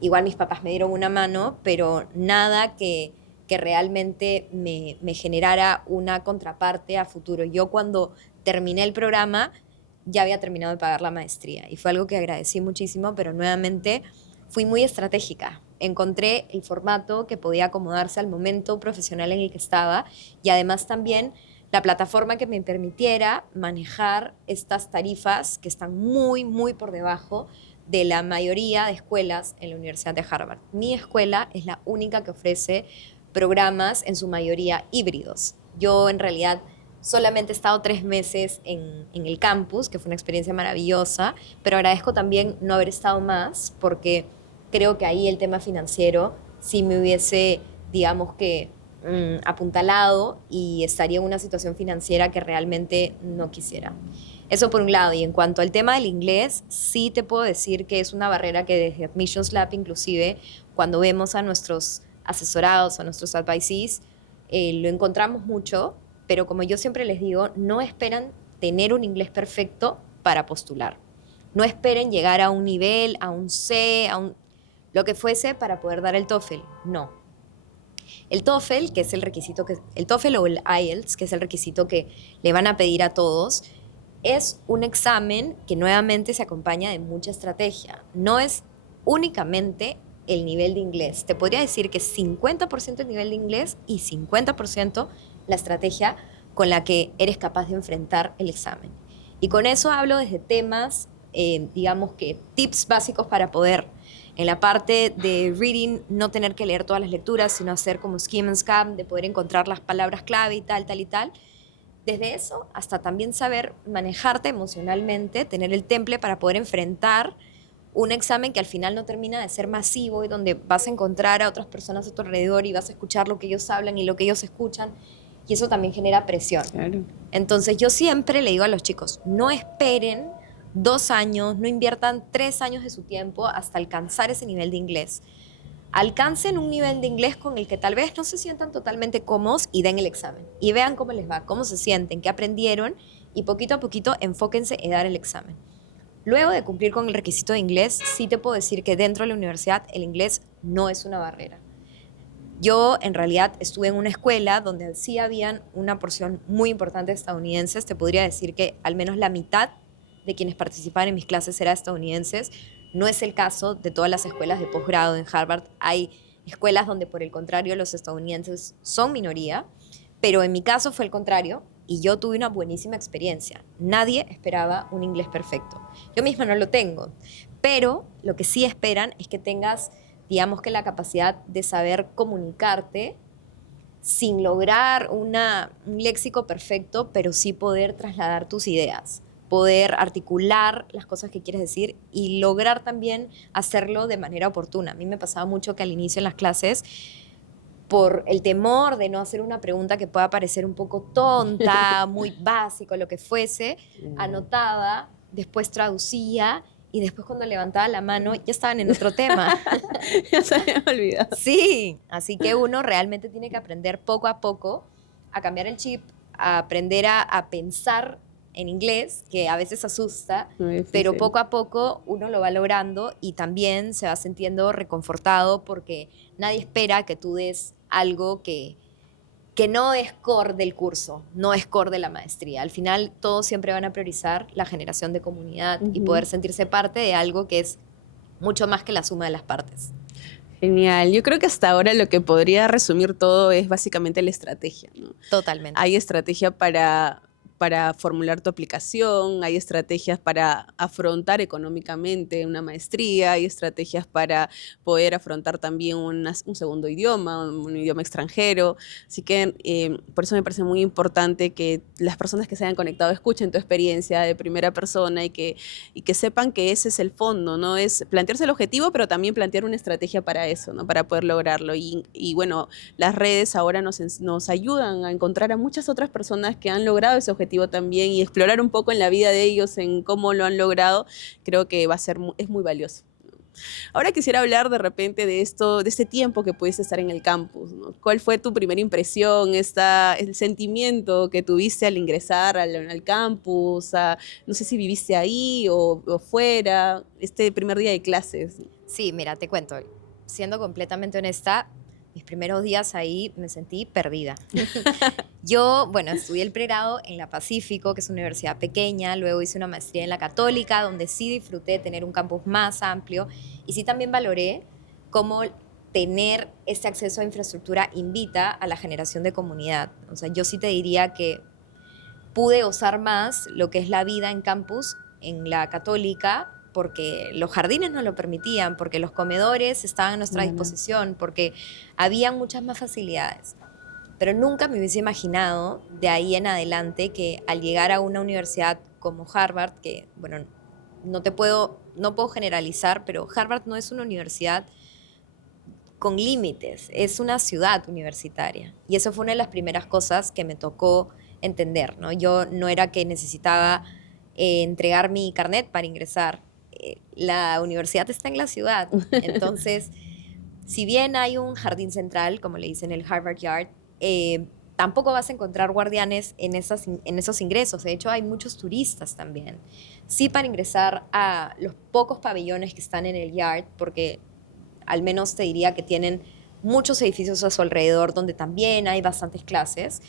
igual mis papás me dieron una mano, pero nada que realmente me generara una contraparte a futuro. Yo cuando terminé el programa ya había terminado de pagar la maestría y fue algo que agradecí muchísimo, pero nuevamente fui muy estratégica. Encontré el formato que podía acomodarse al momento profesional en el que estaba y además también la plataforma que me permitiera manejar estas tarifas que están muy, muy por debajo de la mayoría de escuelas en la Universidad de Harvard. Mi escuela es la única que ofrece programas en su mayoría híbridos. Yo en realidad solamente he estado 3 meses en el campus, que fue una experiencia maravillosa, pero agradezco también no haber estado más porque creo que ahí el tema financiero sí me hubiese, digamos que, apuntalado y estaría en una situación financiera que realmente no quisiera. Eso por un lado. Y en cuanto al tema del inglés, sí te puedo decir que es una barrera que desde Admissions Lab, inclusive, cuando vemos a nuestros asesorados, a nuestros advisees, lo encontramos mucho, pero como yo siempre les digo, no esperan tener un inglés perfecto para postular. No esperen llegar a un nivel, a un C, lo que fuese para poder dar el TOEFL. No. El TOEFL, que es el requisito el TOEFL o el IELTS, que es el requisito que le van a pedir a todos, es un examen que nuevamente se acompaña de mucha estrategia. No es únicamente el nivel de inglés. Te podría decir que 50% el nivel de inglés y 50% la estrategia con la que eres capaz de enfrentar el examen. Y con eso hablo desde temas, digamos que tips básicos para poder, en la parte de reading, no tener que leer todas las lecturas, sino hacer como skim and scam, de poder encontrar las palabras clave y tal, tal y tal. Desde eso hasta también saber manejarte emocionalmente, tener el temple para poder enfrentar un examen que al final no termina de ser masivo y donde vas a encontrar a otras personas a tu alrededor y vas a escuchar lo que ellos hablan y lo que ellos escuchan, y eso también genera presión. Claro. Entonces yo siempre le digo a los chicos, no esperen 2 años, no inviertan 3 años de su tiempo hasta alcanzar ese nivel de inglés. Alcancen un nivel de inglés con el que tal vez no se sientan totalmente cómodos y den el examen. Y vean cómo les va, cómo se sienten, qué aprendieron, y poquito a poquito enfóquense en dar el examen. Luego de cumplir con el requisito de inglés, sí te puedo decir que dentro de la universidad el inglés no es una barrera. Yo en realidad estuve en una escuela donde sí habían una porción muy importante de estadounidenses. Te podría decir que al menos la mitad de quienes participaban en mis clases eran estadounidenses. No es el caso de todas las escuelas de posgrado en Harvard. Hay escuelas donde por el contrario los estadounidenses son minoría, pero en mi caso fue el contrario y yo tuve una buenísima experiencia. Nadie esperaba un inglés perfecto. Yo misma no lo tengo, pero lo que sí esperan es que tengas, digamos que la capacidad de saber comunicarte sin lograr un léxico perfecto, pero sí poder trasladar tus ideas, poder articular las cosas que quieres decir y lograr también hacerlo de manera oportuna. A mí me pasaba mucho que al inicio en las clases, por el temor de no hacer una pregunta que pueda parecer un poco tonta, muy básico, lo que fuese, anotaba, después traducía y después cuando levantaba la mano ya estaban en otro tema. Ya se me había olvidado. Sí, así que uno realmente tiene que aprender poco a poco a cambiar el chip, a aprender a pensar en inglés, que a veces asusta, Muy difícil. pero poco a poco uno lo va logrando y también se va sintiendo reconfortado porque nadie espera que tú des algo que no es core del curso, no es core de la maestría. Al final todos siempre van a priorizar la generación de comunidad y poder sentirse parte de algo que es mucho más que la suma de las partes. Genial. Yo creo que hasta ahora lo que podría resumir todo es básicamente la estrategia, ¿no? Totalmente. Hay estrategia para formular tu aplicación, hay estrategias para afrontar económicamente una maestría, hay estrategias para poder afrontar también un segundo idioma, un idioma extranjero. Así que por eso me parece muy importante que las personas que se hayan conectado escuchen tu experiencia de primera persona y que sepan que ese es el fondo, ¿no? Es plantearse el objetivo, pero también plantear una estrategia para eso, ¿no? Para poder lograrlo. Y bueno, las redes ahora nos ayudan a encontrar a muchas otras personas que han logrado ese objetivo también y explorar un poco en la vida de ellos, en cómo lo han logrado, creo que es muy valioso. Ahora quisiera hablar de repente de esto, de este tiempo que pudiste estar en el campus, ¿no? ¿Cuál fue tu primera impresión, el sentimiento que tuviste al ingresar al campus? No sé si viviste ahí o fuera, este primer día de clases. Sí, mira, te cuento. Siendo completamente honesta, mis primeros días ahí me sentí perdida. Yo, bueno, estudié el pregrado en la Pacífico, que es una universidad pequeña, luego hice una maestría en la Católica, donde sí disfruté tener un campus más amplio y sí también valoré cómo tener este acceso a infraestructura invita a la generación de comunidad. O sea, yo sí te diría que pude gozar más lo que es la vida en campus en la Católica porque los jardines nos lo permitían, porque los comedores estaban a nuestra disposición, porque habían muchas más facilidades. Pero nunca me hubiese imaginado de ahí en adelante que al llegar a una universidad como Harvard, que, bueno, no puedo generalizar, pero Harvard no es una universidad con límites, es una ciudad universitaria. Y eso fue una de las primeras cosas que me tocó entender, ¿no? Yo no era que necesitaba entregar mi carnet para ingresar. La universidad está en la ciudad. Entonces, si bien hay un jardín central, como le dicen el Harvard Yard, tampoco vas a encontrar guardianes en esos ingresos. De hecho, hay muchos turistas también. Sí, para ingresar a los pocos pabellones que están en el Yard, porque al menos te diría que tienen muchos edificios a su alrededor donde también hay bastantes clases,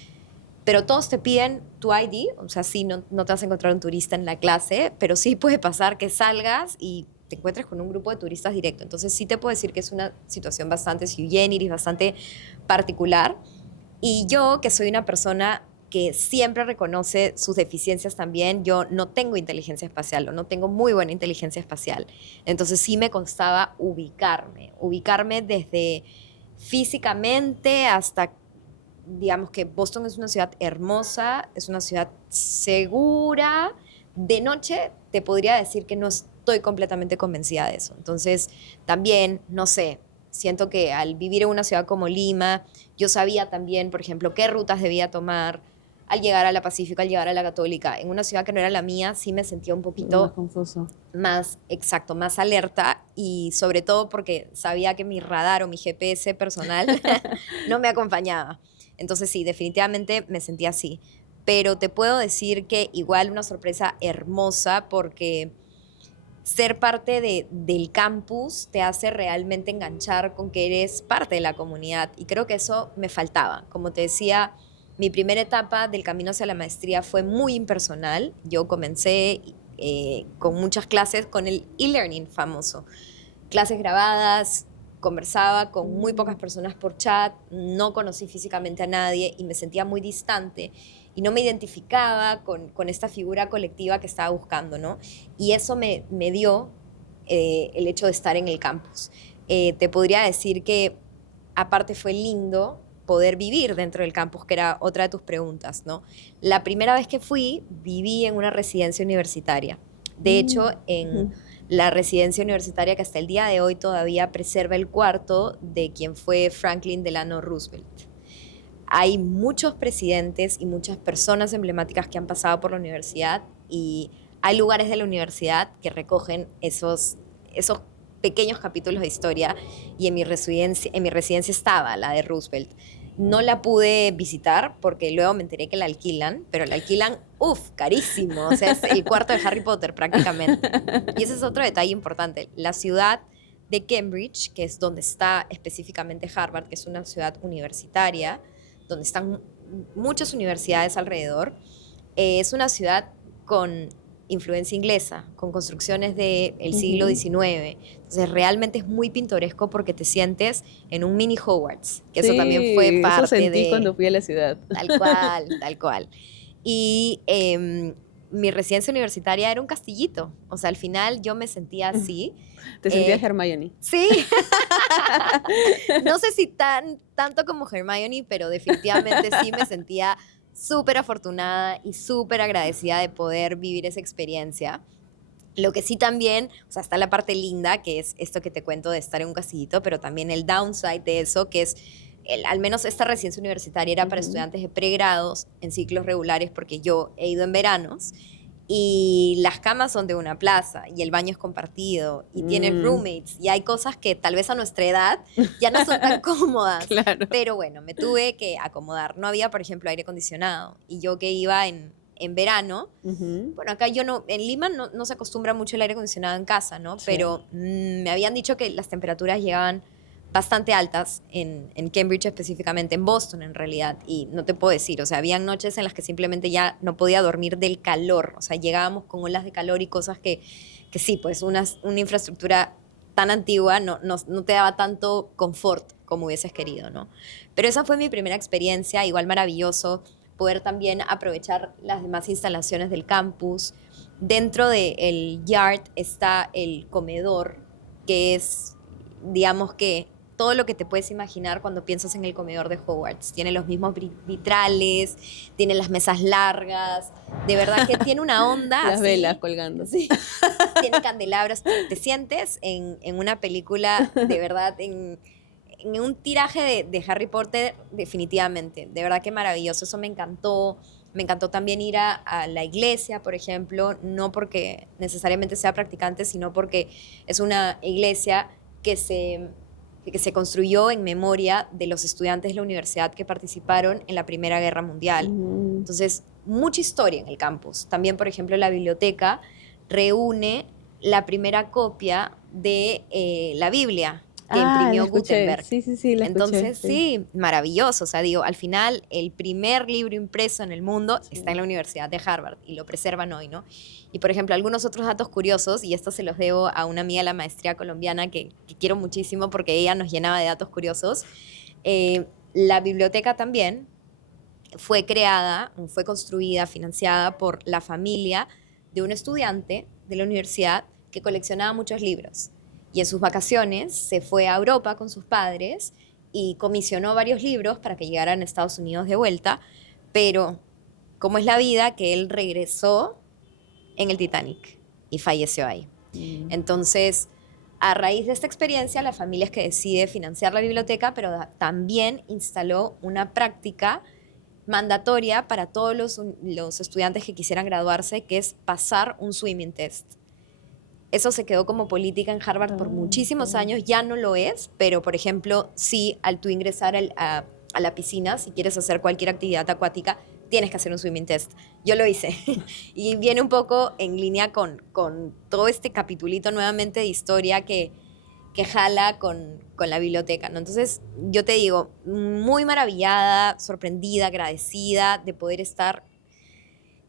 pero todos te piden tu ID, o sea, sí, no te vas a encontrar un turista en la clase, pero sí puede pasar que salgas y te encuentres con un grupo de turistas directo. Entonces sí te puedo decir que es una situación bastante sui generis, bastante particular. Y yo, que soy una persona que siempre reconoce sus deficiencias también, yo no tengo inteligencia espacial o no tengo muy buena inteligencia espacial. Entonces sí me costaba ubicarme desde físicamente hasta, digamos que Boston es una ciudad hermosa, es una ciudad segura. De noche te podría decir que no estoy completamente convencida de eso. Entonces también, no sé, siento que al vivir en una ciudad como Lima, yo sabía también, por ejemplo, qué rutas debía tomar al llegar a la Pacífica, al llegar a la Católica. En una ciudad que no era la mía, sí me sentía un Más poquito confuso. más, exacto, más alerta, y sobre todo porque sabía que mi radar o mi GPS personal no me acompañaba. Entonces sí, definitivamente me sentía así. Pero te puedo decir que igual una sorpresa hermosa, porque ser parte del campus te hace realmente enganchar con que eres parte de la comunidad, y creo que eso me faltaba. Como te decía, mi primera etapa del camino hacia la maestría fue muy impersonal. Yo comencé con muchas clases, con el e-learning famoso, clases grabadas, conversaba con muy pocas personas por chat, no conocí físicamente a nadie y me sentía muy distante y no me identificaba con esta figura colectiva que estaba buscando, ¿no? Y eso me dio el hecho de estar en el campus. Te podría decir que aparte fue lindo poder vivir dentro del campus, que era otra de tus preguntas, ¿no? La primera vez que fui, viví en una residencia universitaria. De hecho, en la residencia universitaria que hasta el día de hoy todavía preserva el cuarto de quien fue Franklin Delano Roosevelt. Hay muchos presidentes y muchas personas emblemáticas que han pasado por la universidad, y hay lugares de la universidad que recogen esos pequeños capítulos de historia, y en mi residencia estaba la de Roosevelt. No la pude visitar porque luego me enteré que la alquilan, pero la alquilan, uff, carísimo. O sea, es el cuarto de Harry Potter prácticamente. Y ese es otro detalle importante. La ciudad de Cambridge, que es donde está específicamente Harvard, que es una ciudad universitaria, donde están muchas universidades alrededor, es una ciudad con influencia inglesa, con construcciones del siglo XIX. Entonces realmente es muy pintoresco porque te sientes en un mini Hogwarts, que eso también fue Sí, eso parte sentí de... cuando fui a la ciudad. Tal cual, tal cual. Y mi residencia universitaria era un castillito. O sea, al final yo me sentía así. Te sentías Hermione. Sí, no sé si tanto como Hermione, pero definitivamente sí me sentía súper afortunada y súper agradecida de poder vivir esa experiencia. Lo que sí también, o sea, está la parte linda, que es esto que te cuento de estar en un castillito, pero también el downside de eso, que es, al menos esta residencia universitaria era para estudiantes de pregrados en ciclos regulares, porque yo he ido en veranos, y las camas son de una plaza y el baño es compartido y tienes roommates, y hay cosas que tal vez a nuestra edad ya no son tan cómodas. Claro. Pero bueno, me tuve que acomodar. No había, por ejemplo, aire acondicionado, y yo que iba en verano, bueno, acá yo no, en Lima no se acostumbra mucho el aire acondicionado en casa, ¿no? Sí. Pero me habían dicho que las temperaturas llegaban bastante altas en Cambridge específicamente, en Boston en realidad, y no te puedo decir, o sea, habían noches en las que simplemente ya no podía dormir del calor, o sea, llegábamos con olas de calor y cosas que sí, pues una infraestructura tan antigua no te daba tanto confort como hubieses querido, ¿no? Pero esa fue mi primera experiencia, igual maravilloso poder también aprovechar las demás instalaciones del campus. Dentro del yard está el comedor, que es, digamos que, todo lo que te puedes imaginar cuando piensas en el comedor de Hogwarts. Tiene los mismos vitrales, tiene las mesas largas, de verdad que tiene una onda Las así. velas colgando. Sí. Tiene candelabros, te sientes en una película, de verdad, en un tiraje de Harry Potter, definitivamente. De verdad que maravilloso, eso me encantó. Me encantó también ir a la iglesia, por ejemplo, no porque necesariamente sea practicante, sino porque es una iglesia que se construyó en memoria de los estudiantes de la universidad que participaron en la Primera Guerra Mundial. Entonces, mucha historia en el campus. También, por ejemplo, la biblioteca reúne la primera copia de la Biblia. que Ah, la imprimió escuché. Gutenberg. Sí, sí, sí, la escuché. Entonces, sí, maravilloso. O sea, digo, al final, el primer libro impreso en el mundo está en Sí. la Universidad de Harvard y lo preservan hoy, ¿no? Y, por ejemplo, algunos otros datos curiosos, y esto se los debo a una amiga de la maestría colombiana que quiero muchísimo porque ella nos llenaba de datos curiosos. La biblioteca también fue creada, fue construida, financiada por la familia de un estudiante de la universidad que coleccionaba muchos libros. Y en sus vacaciones se fue a Europa con sus padres y comisionó varios libros para que llegaran a Estados Unidos de vuelta, pero como es la vida, que él regresó en el Titanic y falleció ahí. Mm. Entonces, a raíz de esta experiencia, la familia es que decide financiar la biblioteca, pero también instaló una práctica mandatoria para todos los estudiantes que quisieran graduarse, que es pasar un swimming test. Eso se quedó como política en Harvard por muchísimos años, ya no lo es, pero por ejemplo, sí, al tú ingresar a la piscina, si quieres hacer cualquier actividad acuática, tienes que hacer un swimming test. Yo lo hice y viene un poco en línea con todo este capitulito nuevamente de historia que jala con la biblioteca, ¿no? Entonces, yo te digo, muy maravillada, sorprendida, agradecida de poder estar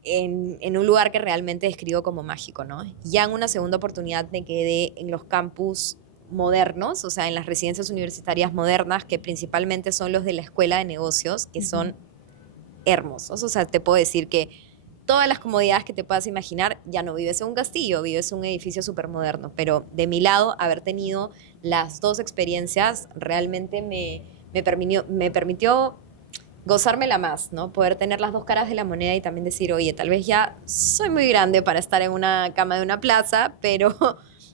en un lugar que realmente describo como mágico, ¿no? Ya en una segunda oportunidad me quedé en los campus modernos, o sea, en las residencias universitarias modernas, que principalmente son los de la Escuela de Negocios, que son hermosos. O sea, te puedo decir que todas las comodidades que te puedas imaginar, ya no vives en un castillo, vives en un edificio súper moderno. Pero de mi lado, haber tenido las dos experiencias realmente me permitió gozármela más, ¿no? Poder tener las dos caras de la moneda y también decir, oye, tal vez ya soy muy grande para estar en una cama de una plaza, pero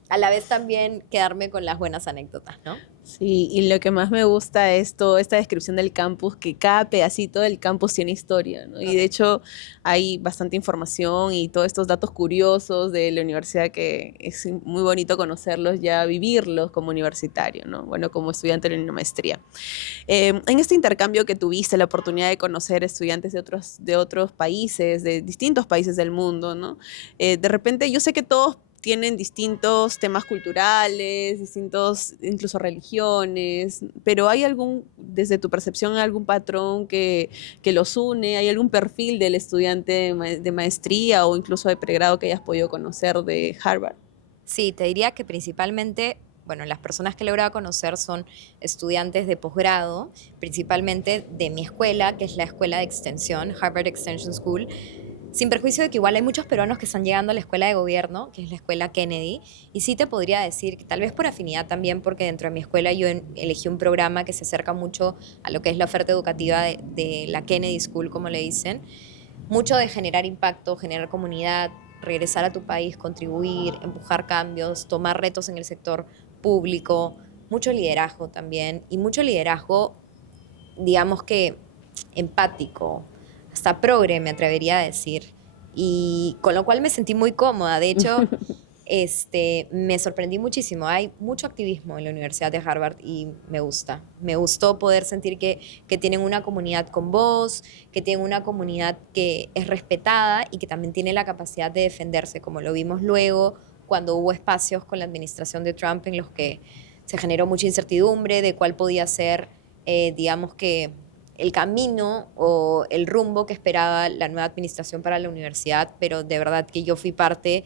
a la vez también quedarme con las buenas anécdotas, ¿no? Sí, y lo que más me gusta es toda esta descripción del campus, que cada pedacito del campus tiene historia, ¿no? Y de Correcto. hecho hay bastante información y todos estos datos curiosos de la universidad que es muy bonito conocerlos, ya vivirlos como universitario, ¿no? Bueno, como estudiante en una maestría. En este intercambio que tuviste la oportunidad de conocer estudiantes de otros países, de distintos países del mundo, ¿no? De repente yo sé que todos tienen distintos temas culturales, distintos incluso religiones, pero ¿hay algún, desde tu percepción, algún patrón que los une? ¿Hay algún perfil del estudiante de maestría o incluso de pregrado que hayas podido conocer de Harvard? Sí, te diría que principalmente, bueno, las personas que he logrado conocer son estudiantes de posgrado, principalmente de mi escuela, que es la escuela de extensión, Harvard Extension School, sin perjuicio de que igual hay muchos peruanos que están llegando a la escuela de gobierno, que es la escuela Kennedy, y sí te podría decir que tal vez por afinidad también, porque dentro de mi escuela yo elegí un programa que se acerca mucho a lo que es la oferta educativa de la Kennedy School, como le dicen, mucho de generar impacto, generar comunidad, regresar a tu país, contribuir, empujar cambios, tomar retos en el sector público, mucho liderazgo también, y mucho liderazgo, digamos que empático, hasta progre, me atrevería a decir, y con lo cual me sentí muy cómoda. De hecho, me sorprendí muchísimo. Hay mucho activismo en la Universidad de Harvard y me gusta. Me gustó poder sentir que tienen una comunidad con voz, que tienen una comunidad que es respetada y que también tiene la capacidad de defenderse, como lo vimos luego cuando hubo espacios con la administración de Trump en los que se generó mucha incertidumbre de cuál podía ser, digamos que, el camino o el rumbo que esperaba la nueva administración para la universidad, pero de verdad que yo fui parte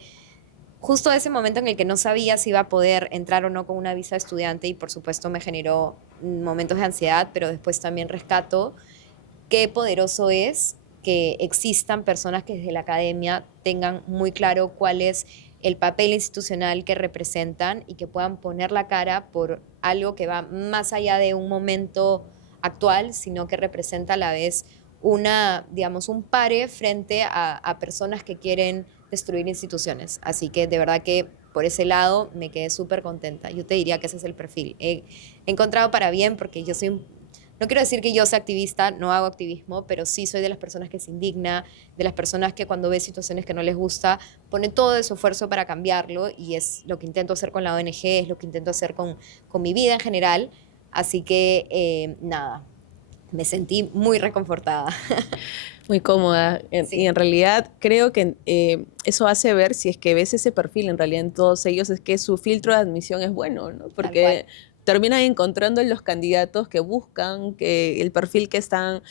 justo de ese momento en el que no sabía si iba a poder entrar o no con una visa de estudiante y por supuesto me generó momentos de ansiedad, pero después también rescato qué poderoso es que existan personas que desde la academia tengan muy claro cuál es el papel institucional que representan y que puedan poner la cara por algo que va más allá de un momento actual, sino que representa a la vez digamos, un pare frente a personas que quieren destruir instituciones. Así que de verdad que por ese lado me quedé súper contenta. Yo te diría que ese es el perfil. He encontrado para bien porque yo soy no quiero decir que yo sea activista, no hago activismo, pero sí soy de las personas que se indigna, de las personas que cuando ve situaciones que no les gusta, pone todo de su esfuerzo para cambiarlo y es lo que intento hacer con la ONG, es lo que intento hacer con mi vida en general. Así que nada, me sentí muy reconfortada. Muy cómoda. Y Sí, en realidad creo que eso hace ver si es que ves ese perfil en realidad en todos ellos, es que su filtro de admisión es bueno, ¿no? tal cual. Porque terminan encontrando en los candidatos que buscan, que el perfil que están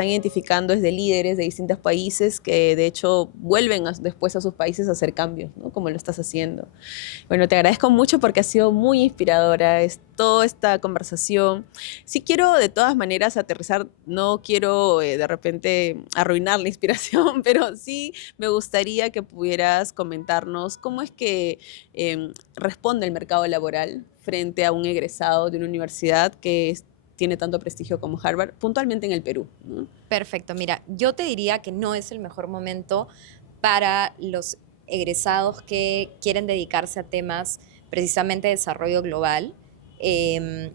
identificando es de líderes de distintos países que de hecho vuelven después a sus países a hacer cambios, ¿no? Como lo estás haciendo. Bueno, te agradezco mucho porque ha sido muy inspiradora toda esta conversación. Sí quiero de todas maneras aterrizar, no quiero de repente arruinar la inspiración, pero sí me gustaría que pudieras comentarnos cómo es que responde el mercado laboral frente a un egresado de una universidad que tiene tanto prestigio como Harvard, puntualmente en el Perú, ¿no? Perfecto, mira, yo te diría que no es el mejor momento para los egresados que quieren dedicarse a temas precisamente de desarrollo global, eh,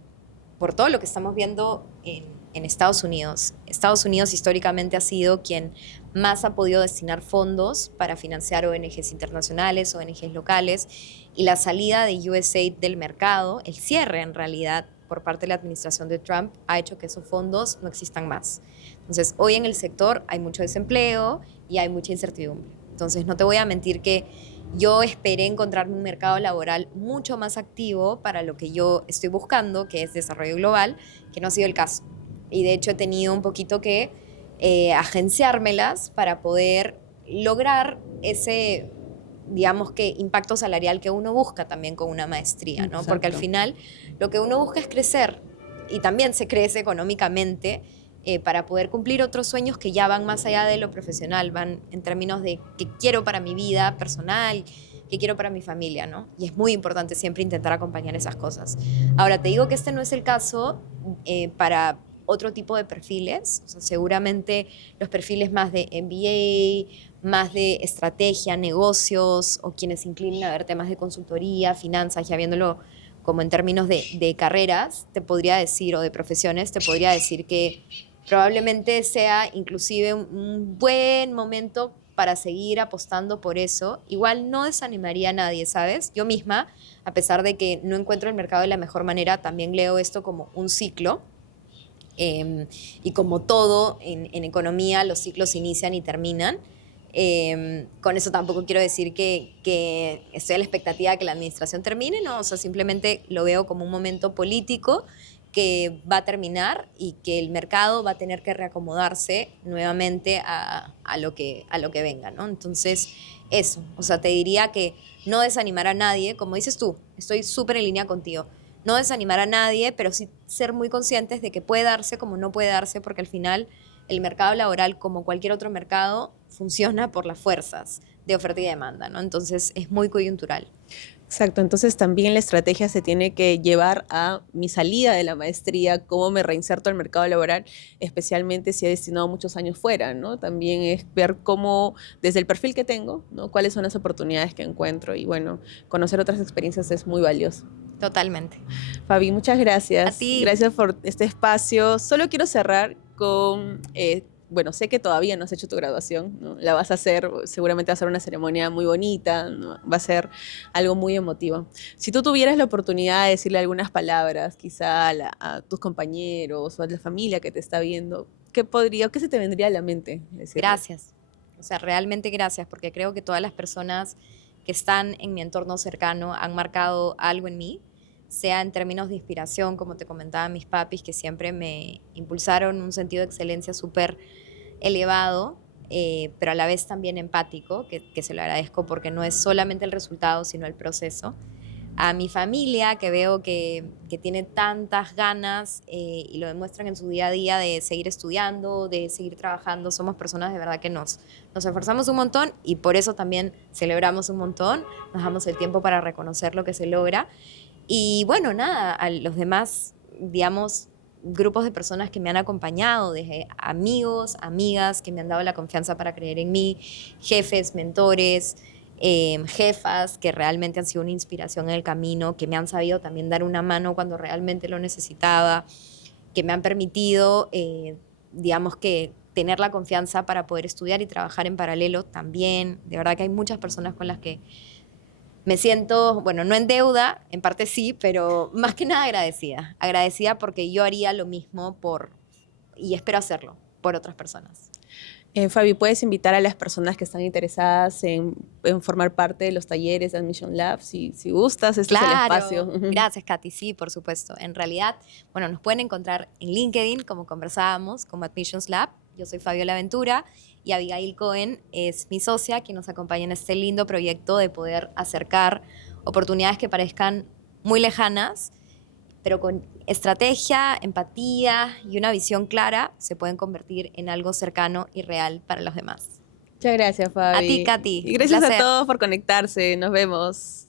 por todo lo que estamos viendo en Estados Unidos. Estados Unidos históricamente ha sido quien más ha podido destinar fondos para financiar ONGs internacionales, ONGs locales, y la salida de USAID del mercado, el cierre en realidad por parte de la administración de Trump, ha hecho que esos fondos no existan más. Entonces, hoy en el sector hay mucho desempleo y hay mucha incertidumbre. Entonces, no te voy a mentir que yo esperé encontrarme un mercado laboral mucho más activo para lo que yo estoy buscando, que es desarrollo global, que no ha sido el caso. Y de hecho he tenido un poquito que agenciármelas para poder lograr ese, digamos que, impacto salarial que uno busca también con una maestría, ¿no? Porque al Exacto. final lo que uno busca es crecer y también se crece económicamente para poder cumplir otros sueños que ya van más allá de lo profesional, van en términos de qué quiero para mi vida personal, qué quiero para mi familia, ¿no? Y es muy importante siempre intentar acompañar esas cosas. Ahora, te digo que este no es el caso para otro tipo de perfiles, o sea, seguramente los perfiles más de MBA, más de estrategia, negocios, o quienes se inclinen a ver temas de consultoría, finanzas, ya viéndolo como en términos de carreras, te podría decir, o de profesiones, te podría decir que probablemente sea inclusive un buen momento para seguir apostando por eso. Igual no desanimaría a nadie, ¿sabes? Yo misma, a pesar de que no encuentro el mercado de la mejor manera, también leo esto como un ciclo. Y como todo en economía, los ciclos inician y terminan. Con eso tampoco quiero decir que estoy a la expectativa de que la administración termine, no, o sea, simplemente lo veo como un momento político que va a terminar y que el mercado va a tener que reacomodarse nuevamente a lo que venga, ¿no? Entonces, eso, o sea, te diría que no desanimar a nadie, como dices tú, estoy súper en línea contigo, no desanimar a nadie, pero sí ser muy conscientes de que puede darse como no puede darse, porque al final el mercado laboral, como cualquier otro mercado, funciona por las fuerzas de oferta y demanda, ¿no? Entonces es muy coyuntural. Exacto, entonces también la estrategia se tiene que llevar a mi salida de la maestría, cómo me reinserto al mercado laboral, especialmente si he destinado muchos años fuera, ¿no? También es ver cómo, desde el perfil que tengo, ¿no? Cuáles son las oportunidades que encuentro y bueno, conocer otras experiencias es muy valioso. Totalmente. Fabi, muchas A gracias. ti, Gracias por este espacio. Solo quiero cerrar con, bueno, sé que todavía no has hecho tu graduación, ¿no? La vas a hacer, seguramente va a ser una ceremonia muy bonita, ¿no? Va a ser algo muy emotivo. Si tú tuvieras la oportunidad de decirle algunas palabras, quizá a tus compañeros o a la familia que te está viendo, qué se te vendría a la mente decirles? gracias. O sea, realmente gracias, porque creo que todas las personas que están en mi entorno cercano han marcado algo en mí, sea en términos de inspiración, como te comentaba mis papis, que siempre me impulsaron un sentido de excelencia súper elevado, pero a la vez también empático, que se lo agradezco porque no es solamente el resultado, sino el proceso. A mi familia, que veo que tiene tantas ganas y lo demuestran en su día a día de seguir estudiando, de seguir trabajando. Somos personas de verdad que nos esforzamos un montón y por eso también celebramos un montón, nos damos el tiempo para reconocer lo que se logra. Y bueno, nada, a los demás, digamos, grupos de personas que me han acompañado, desde amigos, amigas que me han dado la confianza para creer en mí, jefes, mentores, jefas que realmente han sido una inspiración en el camino, que me han sabido también dar una mano cuando realmente lo necesitaba, que me han permitido, digamos que, tener la confianza para poder estudiar y trabajar en paralelo también. De verdad que hay muchas personas con las que me siento, bueno, no en deuda, en parte sí, pero más que nada agradecida. Agradecida porque yo haría lo mismo por, y espero hacerlo, por otras personas. Fabi, ¿puedes invitar a las personas que están interesadas en formar parte de los talleres de Admission Lab? Si gustas, este es el Claro, espacio. gracias Katy, sí, por supuesto. En realidad, bueno, nos pueden encontrar en LinkedIn, como conversábamos, como Admissions Lab. Yo soy Fabiola Ventura y Abigail Cohen es mi socia, quien nos acompaña en este lindo proyecto de poder acercar oportunidades que parezcan muy lejanas, pero con estrategia, empatía y una visión clara se pueden convertir en algo cercano y real para los demás. Muchas gracias, A ti, Fabi. Katy, Y un gracias a placer. todos por conectarse. Nos vemos.